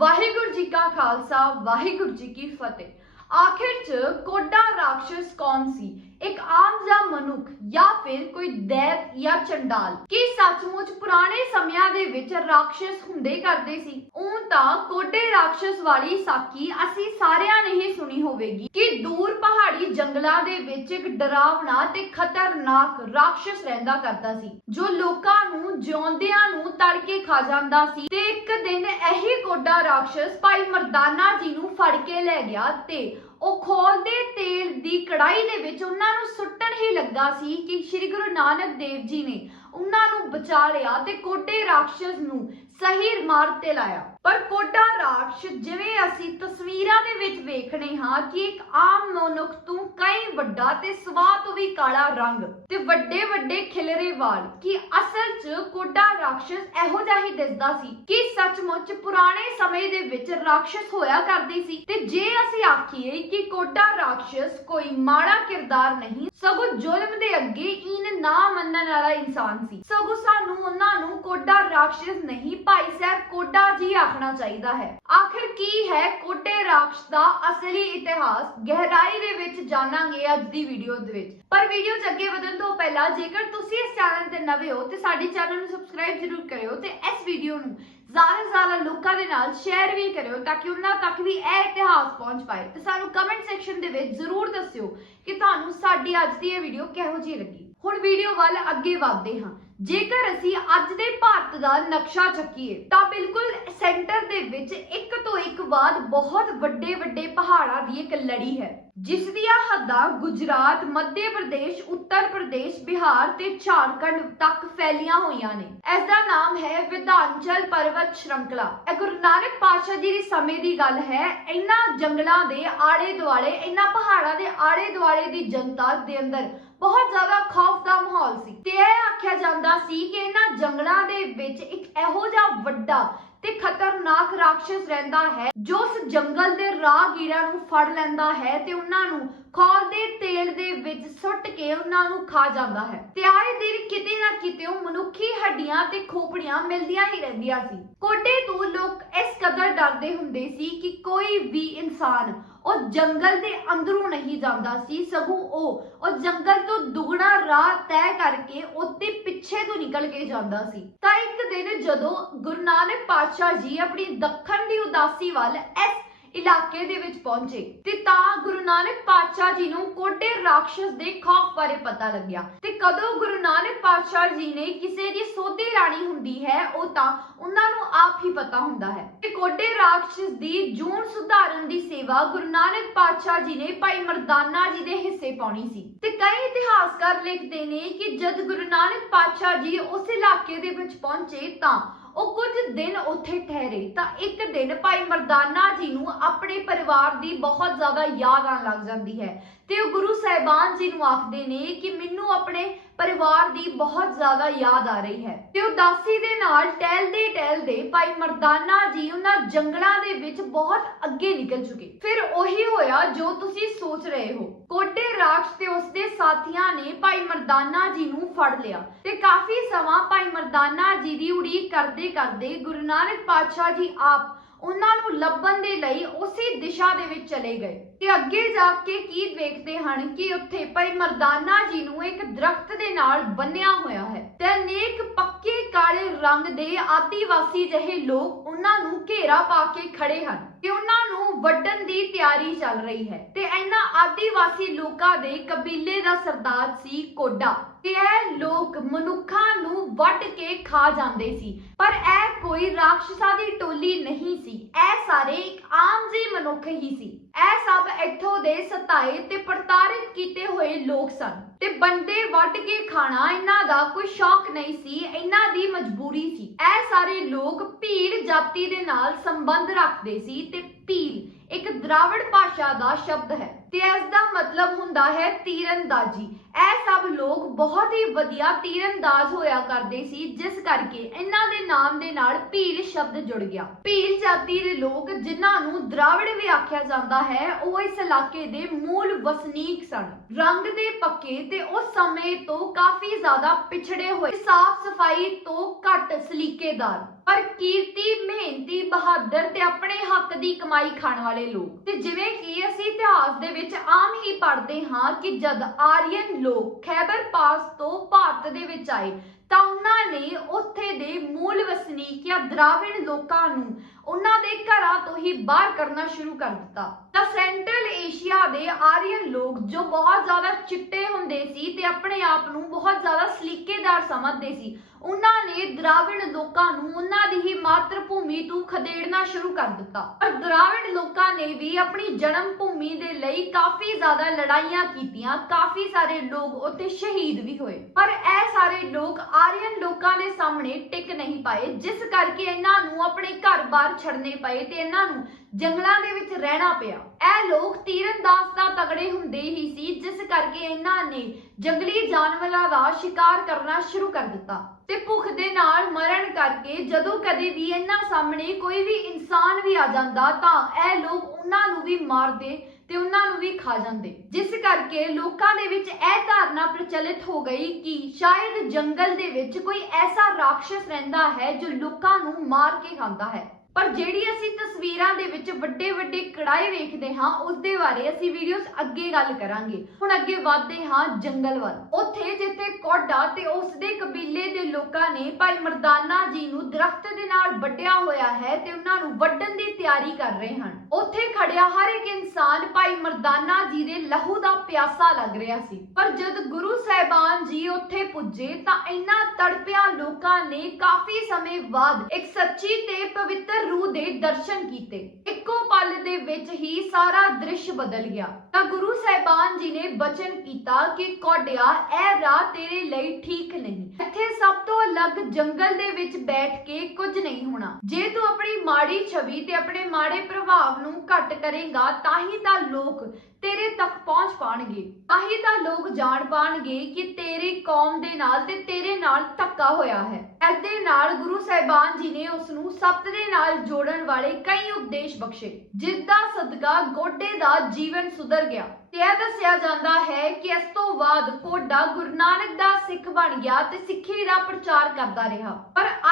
ਵਾਹਿਗੁਰੂ ਜੀ ਕਾ ਖਾਲਸਾ ਵਾਹਿਗੁਰੂ ਜੀ ਕੀ ਫਤਿਹ। ਆਖਿਰ ਚ ਕੋਡਾ ਰਾਖਸ਼ ਕੌਣ ਸੀ? ਇੱਕ ਆਮ ਜਾਂ ਮਨੁੱਖ ਜਾਂ ਫਿਰ ਕੋਈ ਦੈਤ ਜਾਂ ਚੰਡਾਲ ਕੀ ਸੱਚਮੁੱਚ ਪੁਰਾਣੇ ਸਮਿਆਂ ਦੇ ਵਿੱਚ ਰਾਖਸ਼ ਹੁੰਦੇ ਕਰਦੇ ਸੀ। ਉਹ ਤਾਂ ਕੋਡੇ ਰਾਖਸ਼ ਵਾਲੀ ਸਾਖੀ ਅਸੀਂ ਸਾਰਿਆਂ ਨੇ ਹੀ ਸੁਣੀ ਹੋਵੇਗੀ ਕਿ ਦੂਰ ਪਹਾੜੀ ਜੰਗਲਾਂ ਦੇ ਵਿੱਚ ਇੱਕ ਡਰਾਵਣਾ ਤੇ ਖਤਰਨਾਕ ਰਾਖਸ਼ ਰਹਿੰਦਾ ਕਰਦਾ ਸੀ, ਜੋ ਲੋਕਾਂ ਨੂੰ, ਜਿਉਂਦਿਆਂ ਨੂੰ ਤੜ ਕੇ ਖਾ ਜਾਂਦਾ ਸੀ ਤੇ ਇੱਕ ਦਿਨ ਇਹੀ ਕੋਡਾ ਰਾਖਸ਼ ਭਾਈ ਮਰਦਾਨਾ ਜੀ ਨੂੰ ਫੜ ਕੇ ਲੈ ਗਿਆ ਤੇ ਉਹ ਖੋਲਦੇ ਤੇਲ ਦੀ ਕੜਾਈ ਦੇ ਵਿੱਚ ਉਹਨਾਂ ਨੂੰ ਸੁੱਟਣ ਹੀ ਲੱਗਾ ਸੀ ਕਿ ਸ੍ਰੀ ਗੁਰੂ ਨਾਨਕ ਦੇਵ ਜੀ ਨੇ ਉਹਨਾਂ ਨੂੰ ਬਚਾ ਲਿਆ ਤੇ ਕੋਡੇ ਰਾਖਸ਼ ਨੂੰ ਸਹੀ ਮਾਰ ਤੇ ਲਾਇਆ। ਪਰ ਕੋਡਾ ਰਾਖਸ਼ ਜਿਵੇਂ ਅਸੀਂ ਤਸਵੀਰਾਂ ਦੇ ਵਿੱਚ ਵੇਖਣੇ ਹਾਂ ਕਿ ਇੱਕ ਆਮ ਮਨੁੱਖ ਤੋਂ ਕਈ ਵੱਡਾ ਤੇ ਸਵਾਹ ਤੋਂ ਵੀ ਕਾਲਾ ਰੰਗ ਤੇ ਵੱਡੇ ਵੱਡੇ ਖਿਲਰੇ ਵਾਲ ਕਿ ਅਸਲ 'ਚ ਕੋਡਾ ਰਾਖਸ਼ ਇਹੋ ਜਿਹਾ ਹੀ ਦਿਸਦਾ ਸੀ ਕਿ ਸੱਚਮੁੱਚ ਪੁਰਾਣੇ ਸਮੇਂ ਦੇ ਵਿੱਚ ਰਾਖਸ਼ ਹੋਇਆ ਕਰਦੀ ਸੀ। ਤੇ ਜੇ ਅਸੀਂ ਆਖੀਏ ਕਿ ਕੋਡਾ ਰਾਖਸ਼ ਕੋਈ ਮਾੜਾ ਕਿਰਦਾਰ ਨਹੀਂ, ਸਗੋਂ ਜ਼ੁਲਮ ਦੇ ਅੱਗੇ ਇਨ ਨਾ ਮੰਨਣ ਵਾਲਾ ਇਨਸਾਨ ਸੀ। ਸਗੋਂ ਸਾਨੂੰ ਉਹਨਾਂ ਨੂੰ ਕੋਡਾ ਰਾਖਸ਼ ਨਹੀਂ, ਭਾਈ ਸਾਹਿਬ ਕੋਡਾ ਜੀ ਆਖਣਾ ਚਾਹੀਦਾ ਹੈ। ਆਖਿਰ ਕੀ ਹੈ ਕੋਡੇ ਰਾਖਸ਼ ਦਾ ਅਸਲੀ ਇਤਿਹਾਸ? ਗਹਿਰਾਈ ਦੇ ਵਿੱਚ ਜਾਣਾਂਗੇ ਅੱਜ ਦੀ ਵੀਡੀਓ ਦੇ ਵਿੱਚ। ਪਰ ਵੀਡੀਓ 'ਚ ਅੱਗੇ ਵਧਣ ਤੋਂ ਪਹਿਲਾਂ ਜੇਕਰ ਤੁਸੀਂ ਇਸ ਚੈਨਲ ਤੇ ਨਵੇਂ ਹੋ ਤੇ ਸਾਡੇ ਚੈਨਲ ਨੂੰ ਸਬਸਕ੍ਰਾਈਬ ਜ਼ਰੂਰ ਕਰਿਓ ਤੇ ਇਸ ਵੀਡੀਓ ਨੂੰ ਜ਼ਿਆਦਾ ਤੋਂ ਜ਼ਿਆਦਾ ਲੋਕਾਂ ਦੇ ਨਾਲ ਸ਼ੇਅਰ ਵੀ ਕਰਿਓ ਤਾਂ ਕਿ ਉਹਨਾਂ ਤੱਕ ਵੀ ਇਹ ਇਤਿਹਾਸ ਪਹੁੰਚ ਪਾਏ। ਤੇ ਸਾਨੂੰ ਕਮੈਂਟ ਸੈਕਸ਼ਨ ਦੇ ਵਿੱਚ ਜ਼ਰੂਰ ਦੱਸਿਓ ਕਿ ਤੁਹਾਨੂੰ ਸਾਡੀ ਅੱਜ ਦੀ ਇਹ ਵੀਡੀਓ ਕਿਹੋ ਜਿਹੀ ਲੱਗੀ। ਹੁਣ ਵੀਡੀਓ ਵੱਲ ਅੱਗੇ ਵਧਦੇ ਹਾਂ। ਜੇਕਰ ਅਸੀਂ ਅੱਜ ਦੇ ਭਾਰਤ ਦਾ ਨਕਸ਼ਾ ਚੱਕੀਏ, ਤਾਂ ਬਿਲਕੁਲ ਸੈਂਟਰ ਦੇ ਵਿੱਚ ਇੱਕ ਤੋਂ ਇੱਕ ਬਾਅਦ ਬਹੁਤ ਵੱਡੇ ਵੱਡੇ ਪਹਾੜਾਂ ਦੀ ਇੱਕ ਲੜੀ ਹੈ, ਜਿਸ ਦੀਆਂ ਹੱਦਾਂ ਗੁਜਰਾਤ, ਮੱਧ ਪ੍ਰਦੇਸ਼, ਉੱਤਰ ਪ੍ਰਦੇਸ਼, ਬਿਹਾਰ ਤੇ ਝਾਰਖੰਡ ਤੱਕ ਫੈਲੀਆਂ ਹੋਈਆਂ ਨੇ। ਇਸ ਦਾ ਨਾਮ ਹੈ ਵਿਧਾਂਚਲ ਪਰਵਤ ਸ਼੍ਰੰਖਲਾ ਇਹ ਗੁਰੂ ਨਾਨਕ ਪਾਤਸ਼ਾਹ ਜੀ ਦੇ ਸਮੇਂ ਦੀ ਗੱਲ ਹੈ, ਇਹਨਾਂ ਜੰਗਲਾਂ ਦੇ ਆਲੇ ਦੁਆਲੇ ਇਹਨਾਂ ਪਹਾੜਾਂ ਦੇ ਆਲੇ ਦੁਆਲੇ ਦੀ ਜਨਤਾ ਦੇ ਅੰਦਰ ਬਹੁਤ ਜ਼ਿਆਦਾ ਖੌਫ ਦਾ ਮਾਹੌਲ ਸੀ। ਤੇ ਇਹ ਆਖਿਆ ਜਾਂਦਾ ਸੀ ਕਿ ਇਹਨਾਂ ਜੰਗਲਾਂ ਦੇ ਵਿੱਚ ਇੱਕ ਇਹੋ ਜਿਹਾ ਵੱਡਾ ਤੇ ਖਤਰਨਾਕ ਰਾਖਸ਼ ਰਹਿੰਦਾ ਹੈ, ਜੋ ਉਸ ਜੰਗਲ ਦੇ ਰਾਹਗੀਰਾਂ ਨੂੰ ਫੜ ਲੈਂਦਾ ਹੈ ਤੇ ਉਹਨਾਂ ਨੂੰ ਖੌਲ ਦੇ ਤੇਲ ਦੇ ਵਿੱਚ ਸੁੱਟ ਕੇ ਉਹਨਾਂ ਨੂੰ ਖਾ ਜਾਂਦਾ ਹੈ। ਤੇ ਆਏ ਦਿਨ ਕਿਤੇ ਨਾ ਕਿਤੇ ਉਹ ਮਨੁੱਖੀ ਹੱਡੀਆਂ ਤੇ ਖੋਪੜੀਆਂ ਮਿਲਦੀਆਂ ਹੀ ਰਹਿੰਦੀਆਂ ਸੀ। ਕੋਡੇ ਤੋਂ ਲੋਕ ਇਸ ਕਦਰ ਡਰਦੇ ਹੁੰਦੇ ਸੀ ਕਿ ਕੋਈ ਵੀ ਇਨਸਾਨ ਉਹ ਜੰਗਲ ਦੇ ਅੰਦਰੋਂ ਨਹੀਂ ਜਾਂਦਾ ਸੀ, ਸਗੋਂ ਉਹ ਉਹ ਜੰਗਲ ਤੋਂ ਦੁਗਣਾ ਰਾਹ ਤੈਅ ਕਰਕੇ ਉਹਦੇ ਪਿੱਛੇ ਤੋਂ ਨਿਕਲ ਕੇ ਜਾਂਦਾ ਸੀ। ਤਾਂ ਇੱਕ ਦਿਨ ਜਦੋਂ ਗੁਰੂ ਨਾਨਕ ਪਾਤਸ਼ਾਹ ਜੀ ਆਪਣੀ ਦੱਖਣ ਦੀ ਉਦਾਸੀ ਵੱਲ ਇਸ ਇਲਾਕੇ ਦੇ ਵਿੱਚ ਪਹੁੰਚੇ ਤੇ ਤਾਂ ਗੁਰੂ ਨਾਨਕ ਪਾਤਸ਼ਾਹ ਜੀ ਨੂੰ ਕੋਡੇ ਰਾਖਸ਼ ਦੇ ਖੌਫ ਬਾਰੇ ਪਤਾ ਲੱਗਿਆ। ਤੇ ਕਦੋਂ ਗੁਰੂ ਨਾਨਕ ਪਾਤਸ਼ਾਹ ਜੀ ਨੇ ਕਿਸੇ ਦੀ ਸੋਧੀ ਰਾਣੀ ਹੁੰਦੀ ਹੈ, ਉਹ ਤਾਂ ਉਹਨਾਂ ਨੂੰ ਆਪ ਹੀ ਪਤਾ ਹੁੰਦਾ ਹੈ। ਤੇ ਕੋਡੇ ਰਾਖਸ਼ ਦੀ ਜੂਨ ਸੁਧਾਰਨ ਦੀ ਸੇਵਾ ਗੁਰੂ ਨਾਨਕ ਪਾਤਸ਼ਾਹ ਜੀ ਨੇ ਭਾਈ ਮਰਦਾਨਾ ਜੀ ਦੇ ਹਿੱਸੇ ਪਾਉਣੀ ਸੀ। ਤੇ ਕਈ ਇਤਿਹਾਸਕਾਰ ਲਿਖਦੇ ਨੇ ਕਿ ਜਦ ਗੁਰੂ ਨਾਨਕ ਪਾਤਸ਼ਾਹ ਜੀ ਉਸ ਇਲਾਕੇ ਦੇ ਵਿੱਚ ਪਹੁੰਚੇ ਤਾਂ ਉਹ ਕੁਝ ਦਿਨ ਉੱਥੇ ਠਹਿਰੇ। ਤਾਂ ਇੱਕ ਦਿਨ ਭਾਈ ਮਰਦਾਨਾ ਜੀ ਨੂੰ ਆਪਣੇ ਪਰਿਵਾਰ ਦੀ ਬਹੁਤ ਜ਼ਿਆਦਾ ਯਾਦ ਆਉਣ ਲੱਗ ਜਾਂਦੀ ਹੈ। ਤੇ ਉਹ ਗੁਰੂ ਸਾਹਿਬਾਨ ਜੀ ਨੂੰ ਆਖਦੇ ਨੇ ਕਿ ਮੈਨੂੰ ਆਪਣੇ ਪਰਿਵਾਰ ਦੀ ਬਹੁਤ ਜ਼ਿਆਦਾ ਯਾਦ ਆ ਰਹੀ ਹੈ। ਤੇ ਉਦਾਸੀ ਦੇ ਨਾਲ ਟਹਿਲਦੇ ਟਹਿਲਦੇ ਭਾਈ ਮਰਦਾਨਾ ਜੀ ਉਹਨਾਂ ਜੰਗਲਾਂ ਦੇ ਵਿੱਚ ਬਹੁਤ ਅੱਗੇ ਨਿਕਲ ਚੁੱਕੇ। ਫਿਰ ਉਹੀ ਹੋਇਆ ਜੋ ਤੁਸੀਂ ਸੋਚ ਰਹੇ ਹੋ। ਕੋਡੇ ਰਾਖਸ਼ ਤੇ ਉਸਦੇ ਸਾਥੀਆਂ ਨੇ ਭਾਈ ਮਰਦਾਨਾ ਜੀ ਨੂੰ ਫੜ ਲਿਆ। ਤੇ ਕਾਫੀ ਸਮਾਂ ਭਾਈ ਮਰਦਾਨਾ ਜੀ ਦੀ ਉਡੀਕ ਕਰਦੇ ਕਰਦੇ ਗੁਰੂ ਨਾਨਕ ਪਾਤਸ਼ਾਹ ਜੀ ਆਪ ਉਹਨਾਂ ਨੂੰ ਲੱਭਣ ਦੇ ਲਈ ਉਸੇ ਦਿਸ਼ਾ ਦੇ ਵਿੱਚ ਚਲੇ ਗਏ। ਤੇ ਅੱਗੇ ਜਾ ਕੇ ਕੀ ਦੇਖਦੇ ਹਨ ਕਿ ਉੱਥੇ ਭਾਈ ਮਰਦਾਨਾ ਜੀ ਨੂੰ ਇੱਕ ਦਰਖਤ ਦੇ ਨਾਲ ਬੰਨਿਆ ਹੋਇਆ ਹੈ ਤੇ ਅਨੇਕ ਪੱਕੇ ਕਾਲੇ ਰੰਗ ਦੇ ਆਦੀਵਾਸੀ ਜਿਹੇ ਲੋਕ ਉਹਨਾਂ ਨੂੰ ਘੇਰਾ ਪਾ ਕੇ ਖੜੇ ਹਨ ਤੇ ਉਹਨਾਂ ਨੂੰ ਵੱਢਣ ਦੀ ਤਿਆਰੀ ਚੱਲ ਰਹੀ ਹੈ ਤੇ ਇਹਨਾਂ ਆਦੀਵਾਸੀ ਲੋਕਾਂ ਦੇ ਕਬੀਲੇ ਦਾ ਸਰਦਾਰ ਸੀ ਕੋਡਾ ਤੇ ਇਹ ਲੋਕ ਮਨੁੱਖਾਂ ਨੂੰ ਵੱਢ ਕੇ ਖਾ ਜਾਂਦੇ ਸੀ। ਪਰ ਇਹ ਕੋਈ ਰਾਖਸ਼ਾਂ ਦੀ ਟੋਲੀ ਨਹੀਂ ਸੀ, ਇਹ ਸਾਰੇ ਇੱਕ ਆਮ ਜਿਹੇ ਮਨੁੱਖ ਹੀ ਸੀ। ਇਹ ਸਭ ਇੱਥੋਂ ਦੇ ਸਤਾਏ ਤੇ ਪ੍ਰਤਾੜਿਤ ਕੀਤੇ ਹੋਏ ਲੋਕ ਸਨ। ਤੇ ਬੰਦੇ ਵੱਢ ਕੇ ਖਾਣਾ ਇਹਨਾਂ ਦਾ ਕੋਈ ਸ਼ੌਕ ਨਹੀਂ ਸੀ, ਇਹਨਾਂ ਦੀ ਮਜਬੂਰੀ ਸੀ। ਇਹ ਸਾਰੇ ਲੋਕ ਭੀੜ ਜਾਤੀ ਦੇ ਨਾਲ ਸੰਬੰਧ ਰੱਖਦੇ ਸੀ ਤੇ ਭੀਲ ਇੱਕ ਦਰਾਵੜ ਭਾਸ਼ਾ ਦਾ ਸ਼ਬਦ ਹੈ। ਤੇ ਇਸ ਦਾ ਮਤਲਬ ਹੁੰਦਾ ਹੈ ਤੀਰੰਦਾਜ਼ੀ। ਇਹ ਸਭ ਲੋਕ ਬਹੁਤ ਹੀ ਵਧੀਆ ਤੀਰੰਦਾਜ਼ ਹੋਇਆ ਕਰਦੇ ਸੀ, ਜਿਸ ਕਰਕੇ ਇਹਨਾਂ ਦੇ ਨਾਮ ਦੇ ਨਾਲ ਭੀਲ ਸ਼ਬਦ ਜੁੜ ਗਿਆ। ਭੀਲ ਜਾਤੀ ਦੇ ਲੋਕ ਜਿਨ੍ਹਾਂ ਨੂੰ ਦਰਾਵੜ ਵੀ ਆਖਿਆ ਜਾਂਦਾ ਹੈ, ਉਹ ਇਸ ਇਲਾਕੇ ਦੇ ਮੂਲ ਵਸਨੀਕ ਸਨ। ਰੰਗ ਦੇ ਪੱਕੇ ਤੇ ਉਸ ਸਮੇਂ ਤੋਂ ਕਾਫੀ ਜ਼ਿਆਦਾ ਪਿਛੜੇ ਹੋਏ। ਸਾਫ਼ ਸਫ਼ਾਈ ਤੋਂ ਘੱਟ ਸਲੀਕੇਦਾਰ। ਪਰ ਕੀਰਤੀ, ਮਿਹਨਤੀ, ਬਹਾਦਰ ਤੇ ਆਪਣੇ ਹੱਕ ਦੀ ਕਮਾਈ ਖਾਣ ਵਾਲੇ ਲੋਕ। ਤੇ ਜਿਵੇਂ ਕਿ ਅਸੀਂ ਇਤਿਹਾਸ ਦੇ ਵਿੱਚ ਆਮ ਹੀ ਪੜ੍ਹਦੇ ਹਾਂ ਕਿ ਜਦ ਆਰੀਅਨ ਲੋਕ ਖੈਬਰ ਪਾਸ ਤੋਂ ਭਾਰਤ ਦੇ ਵਿੱਚ ਆਏ ਤਾਂ ਉਹਨਾਂ ਨੇ ਉੱਥੇ ਦੇ ਮੂਲ ਵਸਨੀਕ ਜਾਂ ਦਰਾਵਿੜ ਲੋਕਾਂ ਨੂੰ ਉਹਨਾਂ ਦੇ ਘਰਾਂ ਤੋਂ ਹੀ ਬਾਹਰ ਕਰਨਾ ਸ਼ੁਰੂ ਕਰ ਦਿੱਤਾ। ਤਾਂ ਸੈਂਟਰਲ ਏਸ਼ੀਆ ਦੇ ਆਰੀਅਨ ਲੋਕ ਜੋ ਬਹੁਤ ਜ਼ਿਆਦਾ ਚਿੱਟੇ ਹੁੰਦੇ ਸੀ ਤੇ ਆਪਣੇ ਆਪ ਨੂੰ ਬਹੁਤ ਜ਼ਿਆਦਾ ਸਲੀਕੇਦਾਰ ਸਮਝਦੇ ਸੀ, ਉਹਨਾਂ ਨੇ ਦਰਾਵਿੜ ਲੋਕਾਂ ਨੂੰ ਉਹਨਾਂ ਦੀ ਹੀ ਮਾਤਰ ਭੂਮੀ ਤੋਂ ਖਦੇੜਨਾ ਸ਼ੁਰੂ ਕਰ ਦਿੱਤਾ। ਪਰ ਦਰਾਵਿੜ ਲੋਕਾਂ ਨੇ ਵੀ ਆਪਣੀ ਜਨਮ ਭੂਮੀ ਦੇ ਲਈ ਕਾਫੀ ਜ਼ਿਆਦਾ ਲੜਾਈਆਂ ਕੀਤੀਆਂ, ਕਾਫੀ ਸਾਰੇ ਲੋਕ ਉੱਥੇ ਸ਼ਹੀਦ ਵੀ ਹੋਏ। ਪਰ ਇਹ ਸਾਰੇ ਲੋਕ ਆਰੀਅਨ ਲੋਕਾਂ ਦੇ ਸਾਹਮਣੇ ਟਿਕ ਨਹੀਂ ਪਾਏ, ਜਿਸ ਕਰਕੇ ਇਹਨਾਂ ਨੂੰ ਆਪਣੇ ਘਰ-ਬਾਰ ਛੱਡਨੇ ਪਏ ਤੇ ਇਹਨਾਂ ਨੂੰ ਜੰਗਲਾਂ ਦੇ ਵਿੱਚ ਰਹਿਣਾ ਪਿਆ। ਇਹ ਲੋਕ ਤੀਰੰਦਾਜ਼ ਤਾਂ ਤਗੜੇ ਹੁੰਦੇ ਹੀ ਸੀ, ਜਿਸ ਕਰਕੇ ਇਹਨਾਂ ਨੇ ਜੰਗਲੀ ਜਾਨਵਰਾਂ ਦਾ ਸ਼ਿਕਾਰ ਕਰਨਾ ਸ਼ੁਰੂ ਕਰ ਦਿੱਤਾ। ਤੇ ਭੁੱਖ ਦੇ ਨਾਲ ਮਰਨ ਕਰਕੇ ਜਦੋਂ ਕਦੇ ਵੀ ਇਹਨਾਂ ਸਾਹਮਣੇ ਕੋਈ ਵੀ ਇਨਸਾਨ ਵੀ ਆ ਜਾਂਦਾ, ਤਾਂ ਇਹ ਲੋਕ ਉਹਨਾਂ ਨੂੰ ਵੀ ਮਾਰਦੇ ਤੇ ਉਹਨਾਂ ਨੂੰ ਵੀ ਖਾ ਜਾਂਦੇ। ਜਿਸ ਕਰਕੇ ਲੋਕਾਂ ਦੇ ਵਿੱਚ ਇਹ ਧਾਰਨਾ ਪ੍ਰਚਲਿਤ ਹੋ ਗਈ ਕਿ ਸ਼ਾਇਦ ਜੰਗਲ ਦੇ ਵਿੱਚ ਕੋਈ ਐਸਾ ਰਾਖਸ਼ ਰਹਿੰਦਾ ਹੈ ਜੋ ਲੋਕਾਂ ਨੂੰ ਮਾਰ ਕੇ ਖਾਂਦਾ ਹੈ। ਪਰ ਜਿਹੜੀ ਅਸੀਂ ਤਸਵੀਰਾਂ ਦੇ ਵਿੱਚ ਵੱਡੇ ਵੱਡੇ ਕੜਾਏ ਵੇਖਦੇ ਹਾਂ ਉਸ ਦੇ ਬਾਰੇ ਅਸੀਂ ਵੀਡੀਓਜ਼ ਅੱਗੇ ਗੱਲ ਕਰਾਂਗੇ। ਹੁਣ ਅੱਗੇ ਵਧਦੇ ਹਾਂ ਜੰਗਲ ਵੱਲ। ਉੱਥੇ ਜਿੱਥੇ ਕੋਡਾ ਤੇ ਉਸ ਦੇ ਕਬੀਲੇ ਦੇ ਲੋਕਾਂ ਨੇ ਭਾਈ ਮਰਦਾਨਾ ਜੀ ਨੂੰ ਦਰਖਤ ਦੇ ਨਾਲ ਵੱਢਿਆ ਹੋਇਆ ਹੈ ਤੇ ਉਹਨਾਂ ਨੂੰ ਵੱਢਣ ਦੀ ਤਿਆਰੀ ਕਰ ਰਹੇ ਹਨ। ਉੱਥੇ ਖੜਿਆ ਹਰ ਇੱਕ ਇਨਸਾਨ ਭਾਈ ਮਰਦਾਨਾ ਜੀ ਦੇ ਲਹੂ ਦਾ ਪਿਆਸਾ ਲੱਗ ਰਿਹਾ ਸੀ। ਪਰ ਜਦ ਗੁਰੂ ਸਾਹਿਬਾਨ ਜੀ ਉੱਥੇ ਪੁੱਜੇ ਤਾਂ ਇਹਨਾਂ ਤੜਪਿਆਂ ਲੋਕਾਂ ਨੇ ਕਾਫੀ ਸਮੇਂ ਬਾਅਦ ਇੱਕ ਸੱਚੀ ਤੇ ਪਵਿੱਤਰ ਰੂਹ ਦੇ ਦਰਸ਼ਨ ਕੀਤੇ। ਇੱਕੋ ਪਲ ਦੇ ਵਿੱਚ ਹੀ ਸਾਰਾ ਦ੍ਰਿਸ਼ ਬਦਲ ਗਿਆ। ਤਾਂ ਗੁਰੂ ਸਾਹਿਬਾਨ ਜੀ ਨੇ ਬਚਨ ਕੀਤਾ ਕਿ ਕੋਡਿਆ ਇਹ ਰਾਹ ਤੇਰੇ ਲਈ ਠੀਕ ਨਹੀਂ। ਇੱਥੇ ਸਭ ਤੋਂ ਅਲੱਗ ਜੰਗਲ ਦੇ ਵਿੱਚ ਬੈਠ ਕੇ ਕੁਝ ਨਹੀਂ ਹੋਣਾ। ਜੇ ਤੂੰ ਆਪਣੀ ਮਾੜੀ ਛਵੀ ਤੇ ਆਪਣੇ ਮਾੜੇ ਪ੍ਰਭਾਵ ਨੂੰ ਘੱਟ ਕਰੇਗਾ, ਤਾਂ ਹੀ ਤਾਂ ਲੋਕ ਤੇਰੇ ਤੱਕ ਪਹੁੰਚ ਪਾਣਗੇ ਤਾਂ ਹੀ ਤਾਂ ਲੋਕ ਜਾਣ ਪਾਣਗੇ ਕਿ ਤੇਰੀ ਕੌਮ ਦੇ ਨਾਲ ਤੇ ਤੇਰੇ ਨਾਲ ਧੱਕਾ ਹੋਇਆ ਹੈ। ਇਸ ਦੇ ਨਾਲ ਗੁਰੂ ਸਾਹਿਬਾਨ ਜੀ ਨੇ ਉਸ ਨੂੰ ਸੱਤ ਦੇ ਨਾਲ ਜੋੜਨ ਵਾਲੇ ਕਈ ਉਪਦੇਸ਼ ਬਖਸ਼ੇ ਜਿਸ ਦਾ ਸਦਕਾ ਗੋਡੇ ਦਾ ਜੀਵਨ ਸੁਧਰ ਗਿਆ। ਤੇ ਇਹ ਦੱਸਿਆ ਜਾਂਦਾ ਹੈ ਕਿ ਇਸ ਤੋਂ ਬਾਅਦ ਕੋਡਾ ਗੁਰੂ ਨਾਨਕ ਦਾ ਸਿੱਖ ਬਣ ਗਿਆ ਤੇ ਸਿੱਖੀ ਦਾ ਪ੍ਰਚਾਰ ਕਰਦਾ ਰਿਹਾ।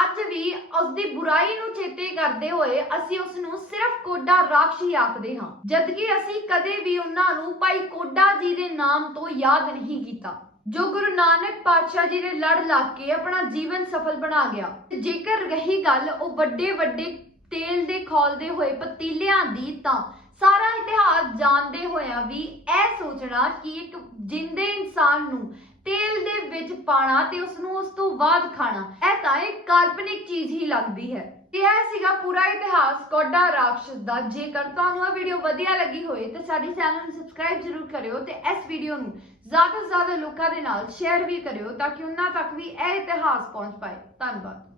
ਅੱਜ ਵੀ ਉਸ ਦੀ ਬੁਰਾਈ ਨੂੰ ਚੇਤੇ ਕਰਦੇ ਹੋਏ ਅਸੀਂ ਉਸ ਨੂੰ ਸਿਰਫ ਕੋਡਾ ਰਾਖਸ਼ੀ ਆਖਦੇ ਹਾਂ। ਜਦਕਿ ਅਸੀਂ ਕਦੇ ਵੀ ਉਹਨਾਂ ਨੂੰ ਭਾਈ ਕੋਡਾ ਜੀ ਦੇ ਨਾਮ ਤੋਂ ਯਾਦ ਨਹੀਂ ਕੀਤਾ। ਜੋ ਗੁਰੂ ਨਾਨਕ ਪਾਤਸ਼ਾਹ ਜੀ ਦੇ ਲੜ ਲੱਗ ਕੇ ਆਪਣਾ ਜੀਵਨ ਸਫਲ ਬਣਾ ਗਿਆ। ਤੇ ਜੇਕਰ ਰਹੀ ਗੱਲ ਉਹ ਵੱਡੇ ਵੱਡੇ ਤੇਲ ਦੇ ਖੋਲਦੇ ਹੋਏ ਪਤੀਲਿਆਂ ਦੀ ਤਾਂ ਸਾਰਾ ਇਤਿਹਾਸ ਜਾਣਦੇ ਹੋਇਆ ਵੀ ਇਹ ਸੋਚਣਾ ਕਿ ਇੱਕ ਜਿੰਦੇ ਇਨਸਾਨ ਨੂੰ ਤੇਲ ਦੇ ਵਿੱਚ ਪਾਣਾ ਤੇ ਉਸ ਨੂੰ ਉਸ ਤੋਂ ਬਾਅਦ ਖਾਣਾ। ਇਹ ਤਾਂ ਇੱਕ ਕਾਲਪਨਿਕ ਚੀਜ਼ ਹੀ ਲੱਗਦੀ ਹੈ। ਇਹ ਸੀਗਾ ਪੂਰਾ ਇਤਿਹਾਸ ਕੋਡਾ ਰਾਖਸ਼ ਦਾ। ਜੇਕਰ ਤੁਹਾਨੂੰ ਇਹ ਵੀਡੀਓ ਵਧੀਆ ਲੱਗੀ ਹੋਵੇ ਤਾਂ ਸਾਡੇ ਚੈਨਲ ਨੂੰ ਸਬਸਕ੍ਰਾਈਬ ਜ਼ਰੂਰ ਕਰਿਓ ਤੇ ਇਸ ਵੀਡੀਓ ਨੂੰ ਜ਼ਿਆਦਾ ਤੋਂ ਜ਼ਿਆਦਾ ਲੋਕਾਂ ਦੇ ਨਾਲ ਸ਼ੇਅਰ ਵੀ ਕਰਿਓ ਤਾਂ ਕਿ ਉਹਨਾਂ ਤੱਕ ਵੀ ਇਹ ਇਤਿਹਾਸ ਪਹੁੰਚ ਪਾਏ। ਧੰਨਵਾਦ।